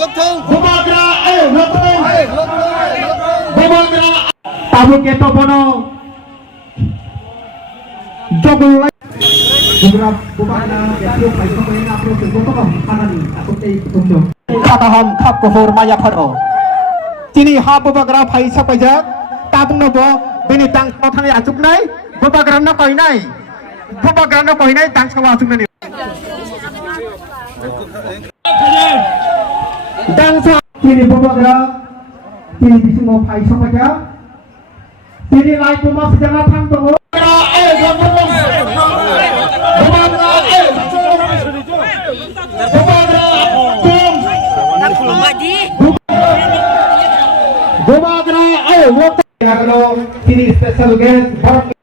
Bumagra Bumagra tabu keto bono jogol Bumagra keto pai ko na apro ko to kam kanani aku tei tumjo pataham khap ko hor maya pharo tini ha Bumagra phai sapajak tabung no bo bini tang thani achuk nai Bumagra na koi nai tang sawa achuk nai Dangsa kini Bumagra kini bisungo phai sapajak kini lai kuma sedang thang to Bumagra, ayo, kini special guest.